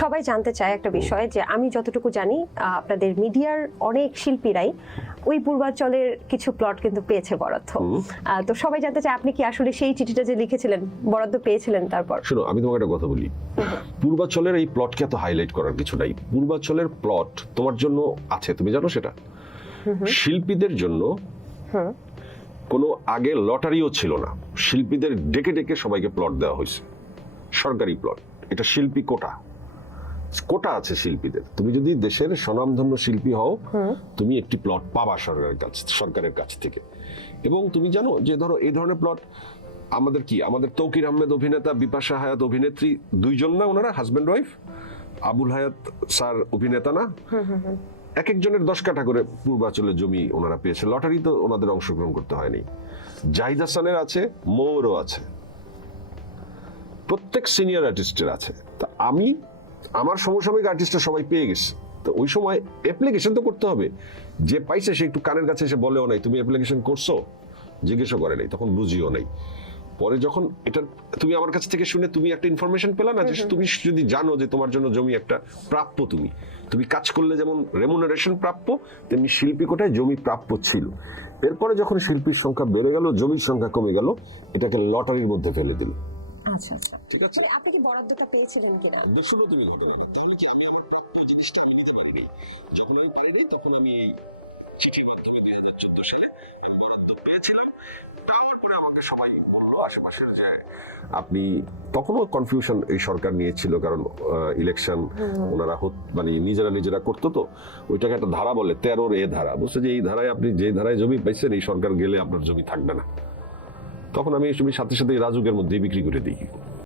সবাই জানতে চায় একটা বিষয় যে আমি যতটুকু জানি আপনাদের মিডিয়ার অনেক শিল্পীরাই ওই পূর্বাঞ্চলের কিছু প্লট কিন্তু পেয়েছে বরাদ্দ। তো সবাই জানতে চায় আপনি কি আসলে সেই চিঠিটা যে লিখেছিলেন বরাদ্দ পেয়েছিলেন? তারপর শোনো, আমি তোমাকে একটা কথা বলি, পূর্বাঞ্চলের এই প্লটকে এত হাইলাইট করার কিছু নাই। পূর্বাঞ্চলের প্লট তোমার জন্য আছে, তুমি জানো সেটা। শিল্পীদের জন্য কোনো আগে লটারিও ছিল না, শিল্পীদের ডেকে ডেকে সবাইকে প্লট দেওয়া হয়েছে, সরকারি প্লট। এটা শিল্পী কোটা কোটা আছে শিল্পীদের। তুমি যদি দেশের স্বনামধন্য শিল্পী হও, তুমি একটি প্লট পাবা সরকারের কাছ থেকে। এবং তুমি জানো যে ধরো এই ধরনের প্লট আমাদের তৌকির আহমেদ অভিনেতা, বিপাশা হায়াত অভিনেত্রী, দুইজন না ওনারা হাজব্যান্ড ওয়াইফ? আবুল হায়াত স্যার অভিনেতা না? এক একজনের 10 কাঠা করে পূর্বাঞ্চলের জমি ওনারা পেয়েছে, লটারি তো ওনাদের অংশগ্রহণ করতে হয়নি। জাহিদ হাসানের আছে, মৌরও আছে, প্রত্যেক সিনিয়র আর্টিস্টের আছে। তা আমার সমসাময়িক আর্টিস্টরা সবাই পেয়ে গেছে। তো ওই সময় অ্যাপ্লিকেশন তো করতে হবে। যে পাইছে সে একটু কানের কাছে এসে বলেও নাই তুমি অ্যাপ্লিকেশন করছো, জিজ্ঞেসও করে নাই, তখন বুঝিও নাই। পরে যখন এটা তুমি আমার কাছ থেকে শুনে তুমি একটা ইনফরমেশন পেলা না, যে তুমি যদি জানো যে তোমার জন্য জমি একটা প্রাপ্য, তুমি কাজ করলে যেমন রেমুনারেশন প্রাপ্য, তেমনি শিল্পী কোটায় জমি প্রাপ্য ছিল। এরপরে যখন শিল্পীর সংখ্যা বেড়ে গেল, জমির সংখ্যা কমে গেল, এটাকে লটারির মধ্যে ফেলে দিল। আচ্ছা আচ্ছা, ঠিক আছে। আপনি কি বরাদ্দটা পেয়েছিলেন কিনা? শুনো তুমি ঘটনাটা, তাহলে কি আমি আমার প্রাপ্য জিনিসটা আমি নিতে পারিনি। যখন আমি পাইনি তখন আমি এই চিঠির মাধ্যমে 2014 সালে আমি বরাদ্দ পেয়েছিলাম। পাওয়ার পরে আমাকে সবাই বললো আশেপাশের যে আপনি, তখনও কনফিউশন এই সরকার নিয়েছিল, কারণ ইলেকশন ওনারা মানে নিজেরা করতো। তো ওইটাকে একটা ধারা বলে 13 ধারা, বলছে যে এই ধারায় আপনি যে ধারায় জমি পাইছেন এই সরকার গেলে আপনার জমি থাকবে না। তখন আমি এই জমি সাথে সাথে রাজুকের মধ্যে বিক্রি করে দিই।